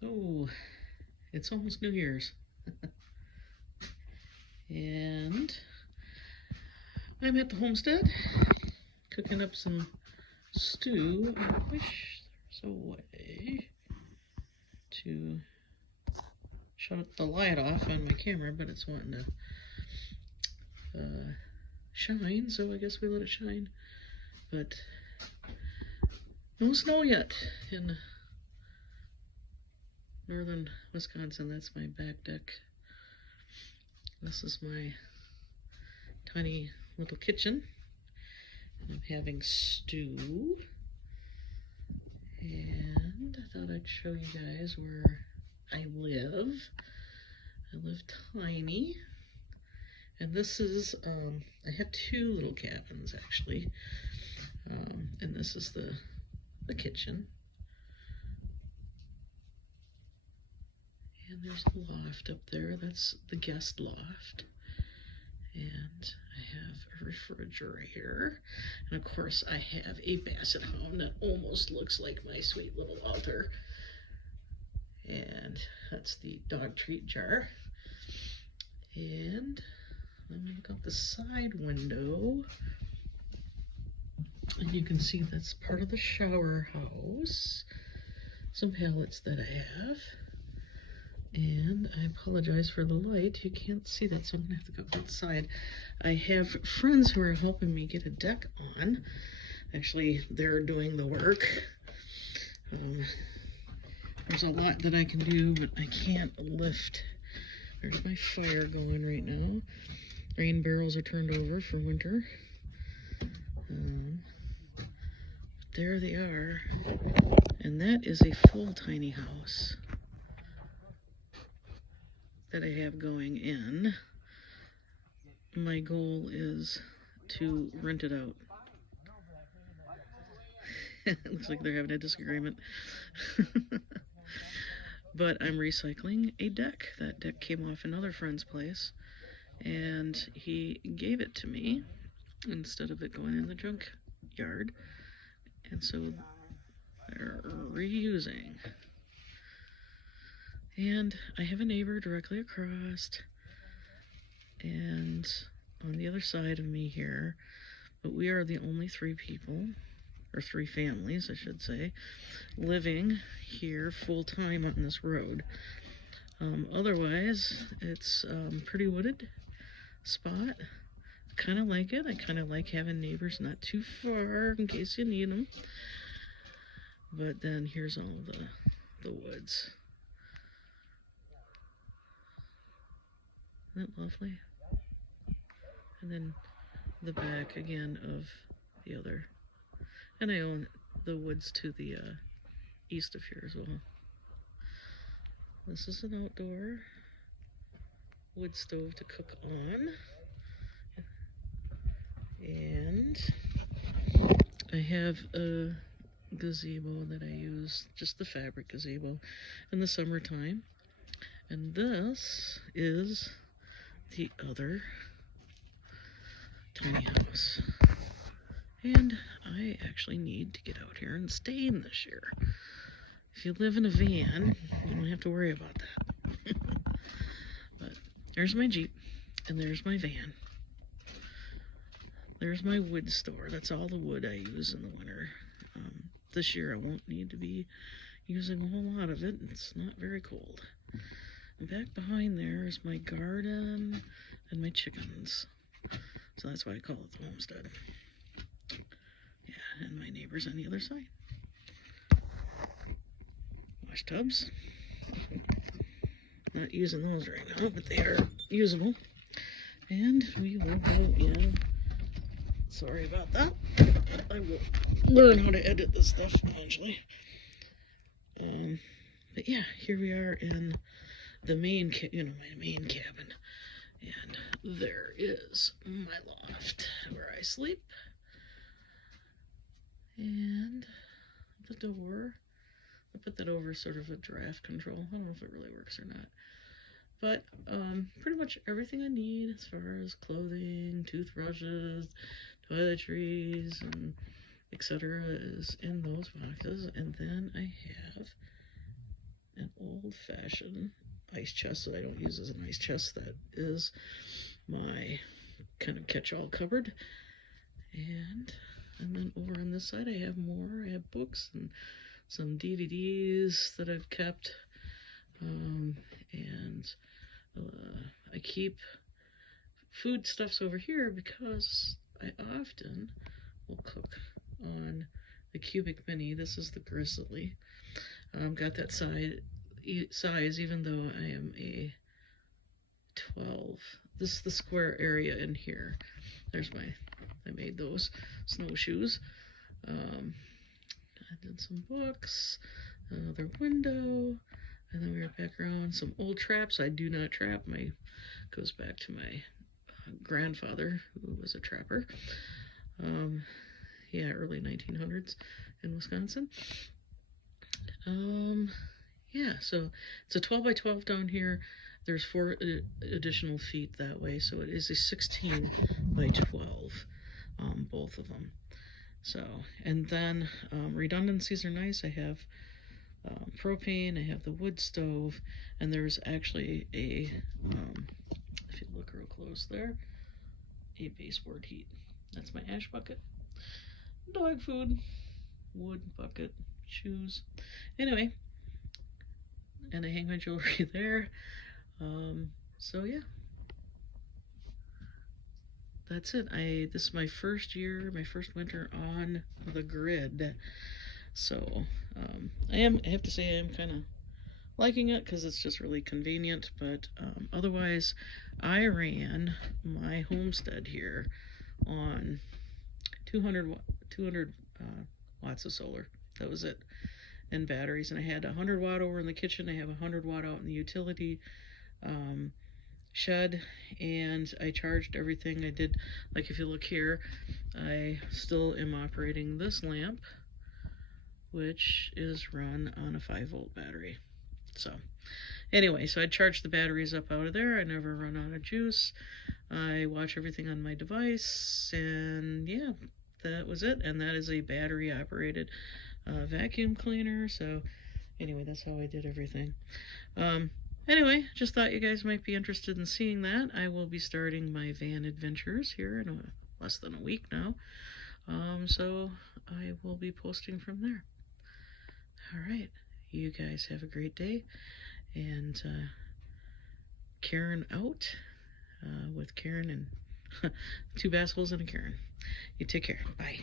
So, it's almost New Year's. And I'm at the homestead cooking up some stew. I wish there was a way to shut the light off on my camera, but it's wanting to shine, so I guess we let it shine. But no snow yet in northern Wisconsin. That's my back deck. This is my tiny little kitchen. And I'm having stew. And I thought I'd show you guys where I live. I live tiny. And this is, I have two little cabins actually. And this is the kitchen. And there's a loft up there. That's the guest loft. And I have a refrigerator. And of course I have a basset hound that almost looks like my sweet little Walter. And that's the dog treat jar. And let me look out the side window. And you can see that's part of the shower house. Some pallets that I have. And I apologize for the light. You can't see that, so I'm going to have to go outside. I have friends who are helping me get a deck on. Actually, they're doing the work. There's a lot that I can do, but I can't lift. There's my fire going right now. Rain barrels are turned over for winter. There they are. And that is a full tiny house that I have going in. My goal is to rent it out. It looks like they're having a disagreement. But I'm recycling a deck. That deck came off another friend's place, and he gave it to me instead of it going in the junk yard. And so they're reusing. And I have a neighbor directly across, and on the other side of me here, but we are the only three people, or three families, I should say, living here full-time on this road. Otherwise, it's a pretty wooded spot. Kind of like it. I kind of like having neighbors not too far in case you need them. But then here's all the woods. Isn't that lovely? And then the back again of the other. And I own the woods to the east of here as well. This is an outdoor wood stove to cook on. And I have a gazebo that I use, just the fabric gazebo, in the summertime. And this is the other tiny house. And I actually need to get out here and stay in this year. If you live in a van, you don't have to worry about that. But there's my Jeep, and there's my van. There's my wood store. That's all the wood I use in the winter. This year I won't need to be using a whole lot of it. It's not very cold. And back behind there is my garden and my chickens. So that's why I call it the homestead. Yeah, and my neighbors on the other side. Wash tubs. Not using those right now, but they are usable. And we will go in. Sorry about that. I will learn how to edit this stuff eventually. But yeah, here we are in the main, my main cabin. And there is my loft where I sleep. And the door, I put that over sort of a draft control. I don't know if it really works or not. But pretty much everything I need as far as clothing, toothbrushes, toiletries, and etc. is in those boxes. And then I have an old-fashioned ice chest that I don't use as an ice chest. That is my kind of catch-all cupboard. And then over on this side I have more. I have books and some DVDs that I've kept. And I keep foodstuffs over here because I often will cook on the Cubic Mini. This is the Grizzly. Got that size even though I am a 12. This is the square area in here. There's I made those snowshoes. I did some books, another window, and then we were back around some old traps. I do not trap. Goes back to my grandfather, who was a trapper. Yeah, early 1900s in Wisconsin. Yeah, so it's a 12 by 12 down here. There's 4 additional feet that way, so it is a 16 by 12, both of them. So, and then redundancies are nice. I have propane, I have the wood stove, and there's actually a, if you look real close there, a baseboard heat. That's my ash bucket, dog food, wood bucket, shoes. Anyway, and I hang my jewelry there. So yeah, that's it. This is my first year, my first winter on the grid. So I have to say I am kind of liking it because it's just really convenient. But otherwise, I ran my homestead here on 200 watts of solar. That was it, and batteries. And I had 100 watt over in the kitchen. I have 100 watt out in the utility shed, and I charged everything. I did, like if you look here, I still am operating this lamp, which is run on a 5-volt battery. So anyway, so I charged the batteries up out of there. I never run out of juice. I watch everything on my device, and yeah, that was it. And that is a battery operated vacuum cleaner. So anyway, that's how I did everything. Anyway, just thought you guys might be interested in seeing that. I will be starting my van adventures here in less than a week now. So I will be posting from there. All right. You guys have a great day. And Karen out with Karen and 2 bass holes and a Karen. You take care. Bye.